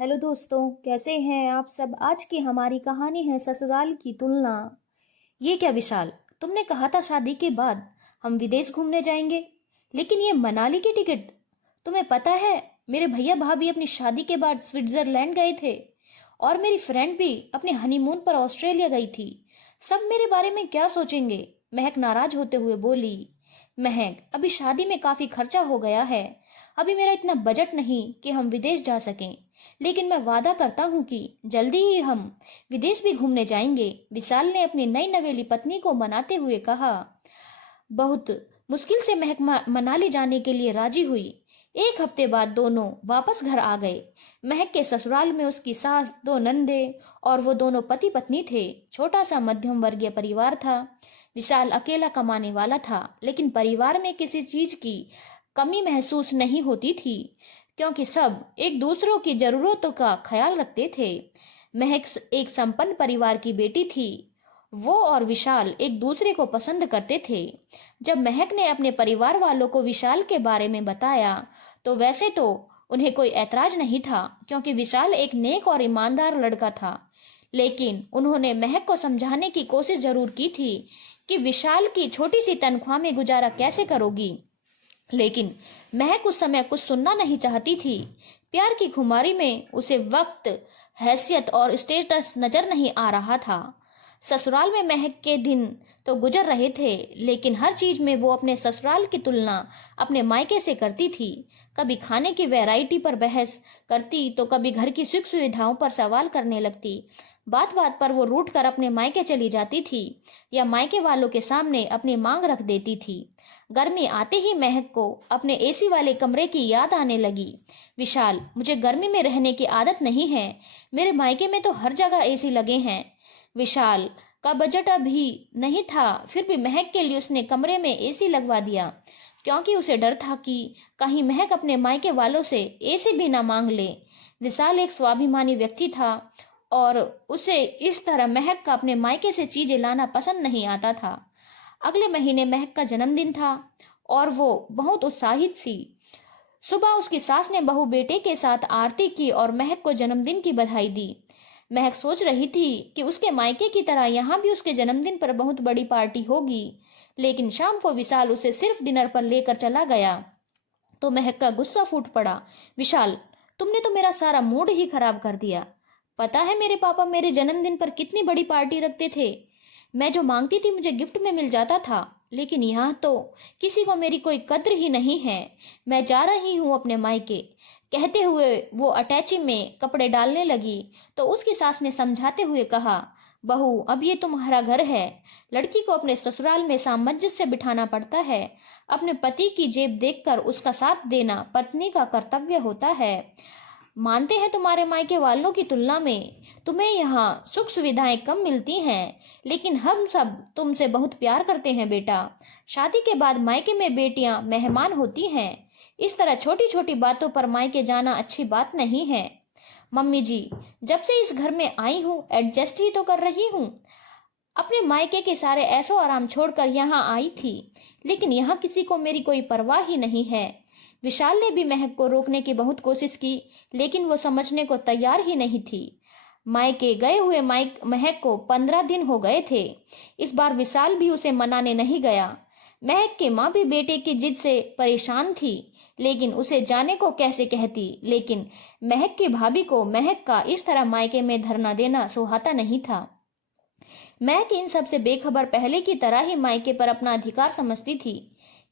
Hello दोस्तों, कैसे हैं आप सब। आज की हमारी कहानी है ससुराल की तुलना। ये क्या विशाल, तुमने कहा था शादी के बाद हम विदेश घूमने जाएंगे, लेकिन ये मनाली की टिकट। तुम्हें पता है मेरे भैया भाभी अपनी शादी के बाद स्विट्जरलैंड गए थे और मेरी फ्रेंड भी अपने हनीमून पर ऑस्ट्रेलिया गई थी। सब मेरे बारे में क्या सोचेंगे। महक नाराज होते हुए बोली। महक, अभी शादी में काफी खर्चा हो गया है। अभी मेरा इतना बजट नहीं कि हम विदेश जा सकें, लेकिन मैं वादा करता हूँ कि जल्दी ही हम विदेश भी घूमने जाएंगे। विशाल ने अपनी नई नवेली पत्नी को मनाते हुए कहा। बहुत मुश्किल से महक मनाली जाने के लिए राजी हुई। एक हफ्ते बाद दोनों वापस घर आ गए। महक के ससुराल में उसकी सास, दो नंदे और वो दोनों पति पत्नी थे। छोटा सा मध्यम वर्गीय परिवार था। विशाल अकेला कमाने वाला था, लेकिन परिवार में किसी चीज की कमी महसूस नहीं होती थी, क्योंकि सब एक दूसरों की जरूरतों का ख्याल रखते थे। महक एक संपन्न परिवार की बेटी थी। वो और विशाल एक दूसरे को पसंद करते थे। जब महक ने अपने परिवार वालों को विशाल के बारे में बताया, तो वैसे तो उन्हें कोई ऐतराज नहीं था, क्योंकि विशाल एक नेक और ईमानदार लड़का था। लेकिन उन्होंने महक को समझाने की कोशिश जरूर की थी कि विशाल की छोटी सी तनख्वाह में गुजारा कैसे करोगी। लेकिन महक उस समय कुछ सुनना नहीं चाहती थी। प्यार की खुमारी में उसे वक्त, हैसियत और स्टेटस नजर नहीं आ रहा था। ससुराल में महक के दिन तो गुजर रहे थे, लेकिन हर चीज में वो अपने ससुराल की तुलना अपने मायके से करती थी। कभी खाने की वैरायटी पर बहस करती, तो कभी घर की सुख सुविधाओं पर सवाल करने लगती। बात बात पर वो रूठ कर अपने मायके चली जाती थी या मायके वालों के सामने अपनी मांग रख देती थी। गर्मी आते ही महक को अपने एसी वाले कमरे की याद आने लगी। विशाल, मुझे गर्मी में रहने की आदत नहीं है। मेरे मायके में तो हर जगह एसी लगे हैं। विशाल का बजट अभी नहीं था, फिर भी महक के लिए उसने कमरे में एसी लगवा दिया, क्योंकि उसे डर था कि कहीं महक अपने मायके वालों से एसी भी ना मांग ले। विशाल एक स्वाभिमानी व्यक्ति था और उसे इस तरह महक का अपने मायके से चीजें लाना पसंद नहीं आता था। अगले महीने महक का जन्मदिन था और वो बहुत उत्साहित थी। सुबह उसकी सास ने बहू बेटे के साथ आरती की और महक को जन्मदिन की बधाई दी। महक सोच रही थी कि उसके मायके की तरह यहाँ भी उसके जन्मदिन पर बहुत बड़ी पार्टी होगी, लेकिन शाम को विशाल उसे सिर्फ डिनर पर लेकर चला गया तो महक का गुस्सा फूट पड़ा। विशाल, तुमने तो मेरा सारा मूड ही खराब कर दिया। पता है मेरे पापा मेरे जन्मदिन पर कितनी बड़ी पार्टी रखते थे। मैं जो मांगती थी मुझे गिफ्ट में मिल जाता था, लेकिन यहाँ तो किसी को मेरी कोई कद्र ही नहीं है। मैं जा रही हूँ अपने मायके। कहते हुए वो अटैची में कपड़े डालने लगी तो उसकी सास ने समझाते हुए कहा, बहू, अब ये तुम्हारा घर है। लड़की को अपने ससुराल में सामंजस्य से बिठाना पड़ता है। अपने पति की जेब देखकर उसका साथ देना पत्नी का कर्तव्य होता है। मानते हैं तुम्हारे मायके वालों की तुलना में तुम्हें यहाँ सुख सुविधाएं कम मिलती हैं, लेकिन हम सब तुमसे बहुत प्यार करते हैं बेटा। शादी के बाद मायके में बेटियां मेहमान होती हैं। इस तरह छोटी छोटी बातों पर मायके जाना अच्छी बात नहीं है। मम्मी जी, जब से इस घर में आई हूँ एडजस्ट ही तो कर रही हूँ। अपने मायके के सारे ऐशो आराम छोड़कर यहाँ आई थी, लेकिन यहाँ किसी को मेरी कोई परवाह ही नहीं है। विशाल ने भी महक को रोकने की बहुत कोशिश की, लेकिन वो समझने को तैयार ही नहीं थी। मायके गए हुए महक को 15 दिन हो गए थे। इस बार विशाल भी उसे मनाने नहीं गया। महक की माँ भी बेटे की जिद से परेशान थी, लेकिन उसे जाने को कैसे कहती। लेकिन महक की भाभी को महक का इस तरह मायके में धरना देना सुहाता नहीं था। महक इन सब से बेखबर पहले की तरह ही मायके पर अपना अधिकार समझती थी।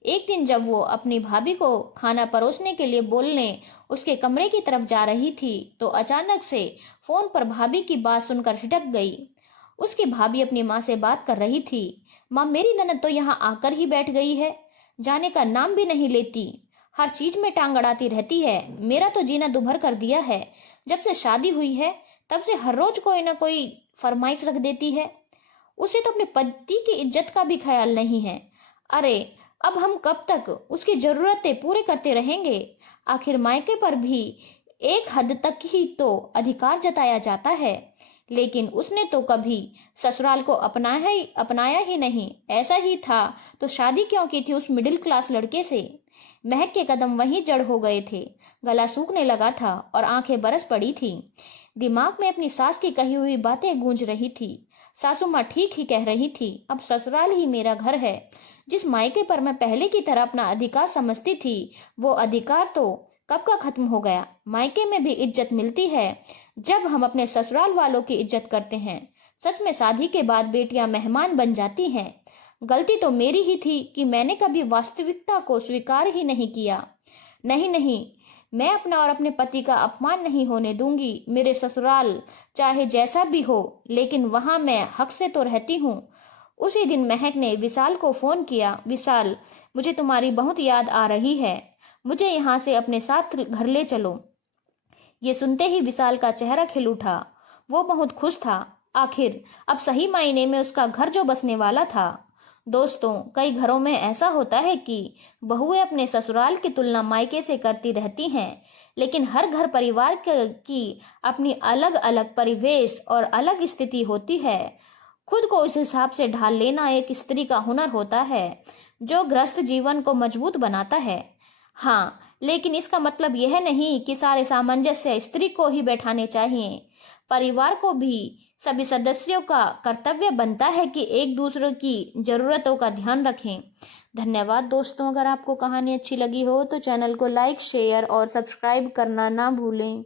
एक दिन जब वो अपनी भाभी को खाना परोसने के लिए बोलने उसके कमरे की तरफ जा रही थी, तो अचानक से फोन पर भाभी की बात सुनकर हिटक गई। उसकी भाभी अपनी माँ से बात कर रही थी। माँ, मेरी ननद तो यहाँ आकर ही बैठ गई है, जाने का नाम भी नहीं लेती। हर चीज में टांग अड़ाती रहती है। मेरा तो जीना दुभर कर दिया है। जब से शादी हुई है तब से हर रोज कोई ना कोई फरमाइश रख देती है। उसे तो अपने पति की इज्जत का भी ख्याल नहीं है। अरे, अब हम कब तक उसकी जरूरतें पूरे करते रहेंगे। आखिर मायके पर भी एक हद तक ही तो अधिकार जताया जाता है, लेकिन उसने तो कभी ससुराल को अपनाया ही नहीं। ऐसा ही था तो शादी क्यों की थी उस मिडिल क्लास लड़के से? महक के कदम वहीं जड़ हो गए थे। गला सूखने लगा था और आंखें बरस पड़ी थी। दिमाग में अपनी सास की कही हुई बातें गूंज रही थी। सासू माँ ठीक ही कह रही थी, अब ससुराल ही मेरा घर है। जिस मायके पर मैं पहले की तरह अपना अधिकार समझती थी, वो अधिकार तो कब का खत्म हो गया। मायके में भी इज्जत मिलती है जब हम अपने ससुराल वालों की इज्जत करते हैं। सच में शादी के बाद बेटियां मेहमान बन जाती हैं। गलती तो मेरी ही थी कि मैंने कभी वास्तविकता को स्वीकार ही नहीं किया। नहीं नहीं, मैं अपना और अपने पति का अपमान नहीं होने दूंगी। मेरे ससुराल चाहे जैसा भी हो, लेकिन वहां मैं हक से तो रहती हूँ। उसी दिन महक ने विशाल को फोन किया। विशाल, मुझे तुम्हारी बहुत याद आ रही है, मुझे यहाँ से अपने साथ घर ले चलो। ये सुनते ही विशाल का चेहरा खिल उठा। वो बहुत खुश था। आखिर अब सही मायने में उसका घर जो बसने वाला था। दोस्तों, कई घरों में ऐसा होता है कि बहुएं अपने ससुराल की तुलना मायके से करती रहती हैं, लेकिन हर घर परिवार की अपनी अलग अलग परिवेश और अलग स्थिति होती है। खुद को उस हिसाब से ढाल लेना एक स्त्री का हुनर होता है, जो गृहस्थ जीवन को मजबूत बनाता है। हाँ, लेकिन इसका मतलब यह नहीं कि सारे सामंजस्य स्त्री को ही बैठाने चाहिए। परिवार को भी सभी सदस्यों का कर्तव्य बनता है कि एक दूसरे की जरूरतों का ध्यान रखें। धन्यवाद दोस्तों। अगर आपको कहानी अच्छी लगी हो तो चैनल को लाइक, शेयर और सब्सक्राइब करना ना भूलें।